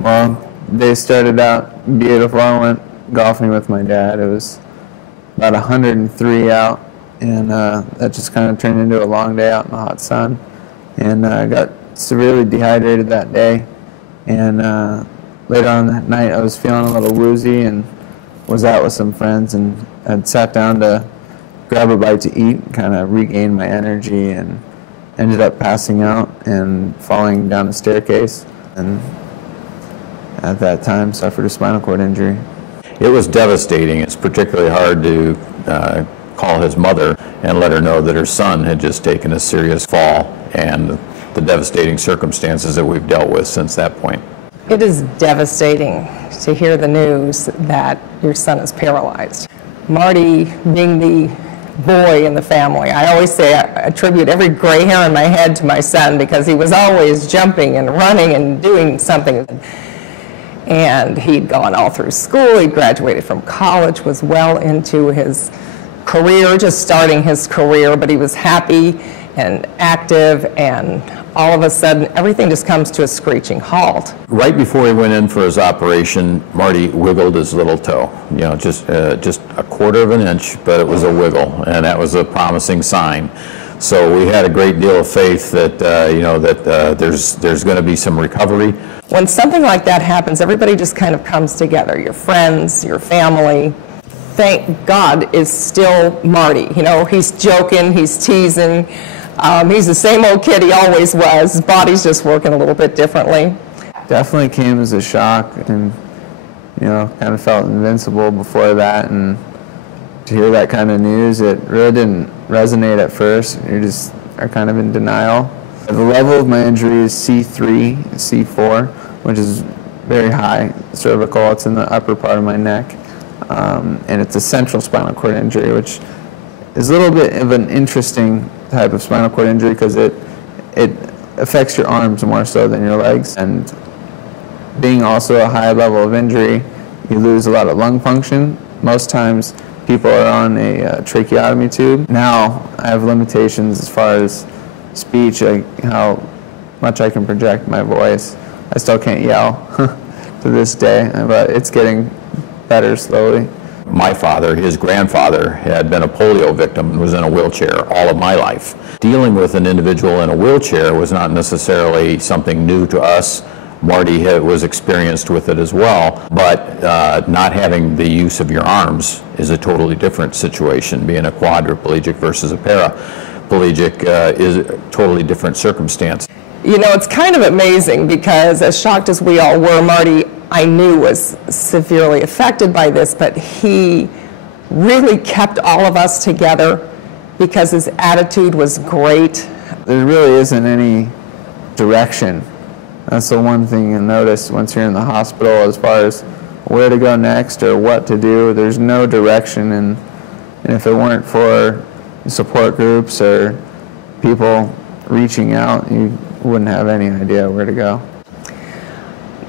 Well, they started out beautiful. I went golfing with my dad. It was about 103 out, and that just kind of turned into a long day out in the hot sun. And I got severely dehydrated that day. And later on that night, I was feeling a little woozy and was out with some friends, and I'd sat down to grab a bite to eat, kind of regain my energy, and ended up passing out and falling down a staircase. And at that time, suffered a spinal cord injury. It was devastating. It's particularly hard to call his mother and let her know that her son had just taken a serious fall, and the devastating circumstances that we've dealt with since that point. It is devastating to hear the news that your son is paralyzed. Marty, being the boy in the family, I always say I attribute every gray hair in my head to my son, because he was always jumping and running and doing something. And he'd gone all through school, he graduated from college, was well into his career, just starting his career, but he was happy and active, and all of a sudden everything just comes to a screeching halt. Right before he went in for his operation, Marty wiggled his little toe, just a quarter of an inch, but it was a wiggle, and that was a promising sign. So we had a great deal of faith that there's going to be some recovery. When something like that happens, everybody just kind of comes together. Your friends, your family. Thank God is still Marty. He's joking, he's teasing. He's the same old kid he always was. His body's just working a little bit differently. Definitely came as a shock, and kind of felt invincible before that, and to hear that kind of news, it really didn't resonate at first. You just are kind of in denial. The level of my injury is C3, C4, which is very high cervical. It's in the upper part of my neck, and it's a central spinal cord injury, which is a little bit of an interesting type of spinal cord injury because it affects your arms more so than your legs. And being also a high level of injury, you lose a lot of lung function. Most times people are on a tracheotomy tube. Now I have limitations as far as speech, like how much I can project my voice. I still can't yell to this day, but it's getting better slowly. My father, his grandfather, had been a polio victim and was in a wheelchair all of my life. Dealing with an individual in a wheelchair was not necessarily something new to us. Marty was experienced with it as well, but not having the use of your arms is a totally different situation. Being a quadriplegic versus a paraplegic is a totally different circumstance. It's kind of amazing because as shocked as we all were, Marty, I knew, was severely affected by this, but he really kept all of us together because his attitude was great. There really isn't any direction. That's the one thing you'll notice once you're in the hospital as far as where to go next or what to do. There's no direction, and if it weren't for support groups or people reaching out, you wouldn't have any idea where to go.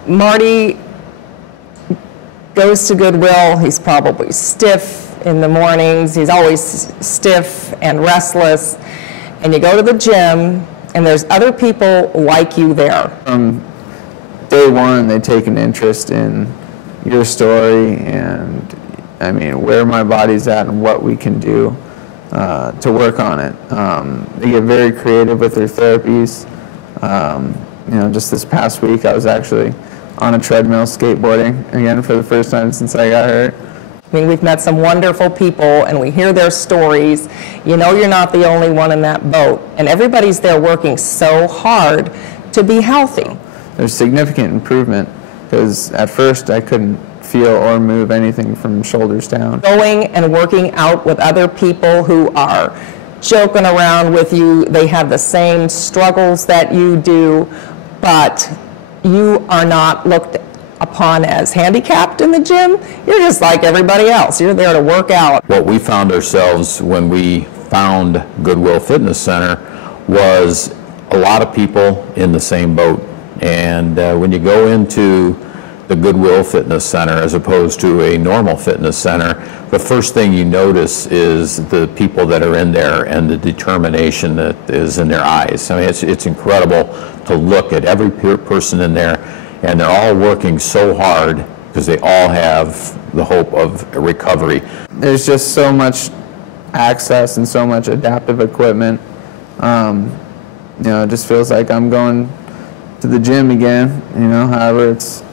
Marty goes to Goodwill. He's probably stiff in the mornings. He's always stiff and restless. And you go to the gym, and there's other people like you there. From day one, they take an interest in your story and, where my body's at and what we can do to work on it. They get very creative with their therapies. Just this past week, I was actually on a treadmill skateboarding again for the first time since I got hurt. We've met some wonderful people, and we hear their stories. You're not the only one in that boat, and everybody's there working so hard to be healthy. There's significant improvement because at first I couldn't feel or move anything from shoulders down. Going and working out with other people who are joking around with you, they have the same struggles that you do, but you are not looked upon as handicapped in the gym. You're just like everybody else. You're there to work out. What we found ourselves when we found Goodwill Fitness Center was a lot of people in the same boat. And when you go into the Goodwill Fitness Center as opposed to a normal fitness center, the first thing you notice is the people that are in there and the determination that is in their eyes. It's incredible to look at every person in there and they're all working so hard because they all have the hope of recovery. There's just so much access and so much adaptive equipment. You know, it just feels like I'm going to the gym again, you know, however it's,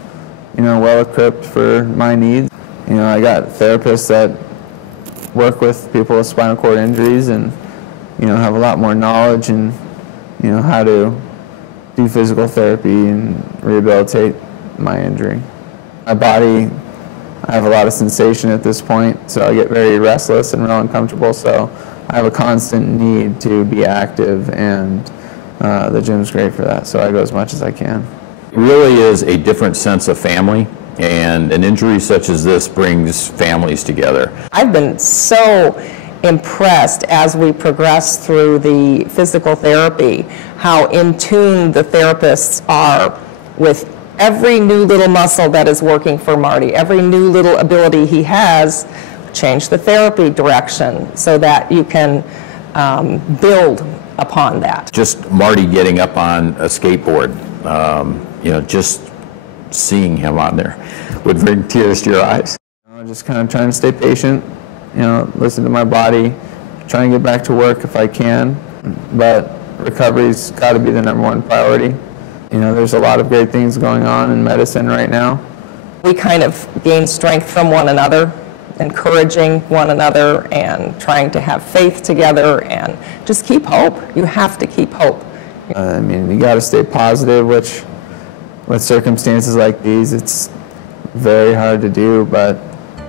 you know, well equipped for my needs. You know, I got therapists that work with people with spinal cord injuries and, you know, have a lot more knowledge and, you know, how to do physical therapy and rehabilitate my injury. My body, I have a lot of sensation at this point, so I get very restless and real uncomfortable, so I have a constant need to be active, and the gym's great for that, so I go as much as I can. It really is a different sense of family, and an injury such as this brings families together. I've been so impressed as we progress through the physical therapy, how in tune the therapists are with every new little muscle that is working for Marty, every new little ability he has. Change the therapy direction so that you can build upon that. Just Marty getting up on a skateboard, you know, just seeing him on there would bring tears to your eyes. I'm just kind of trying to stay patient, you know, listen to my body, try and get back to work if I can, but recovery's got to be the #1 priority. You know, there's a lot of great things going on in medicine right now. We kind of gain strength from one another, encouraging one another and trying to have faith together and just keep hope. You have to keep hope. I mean, you got to stay positive, which with circumstances like these, it's very hard to do, but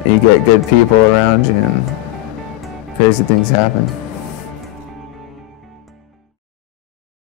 you get good people around you and crazy things happen.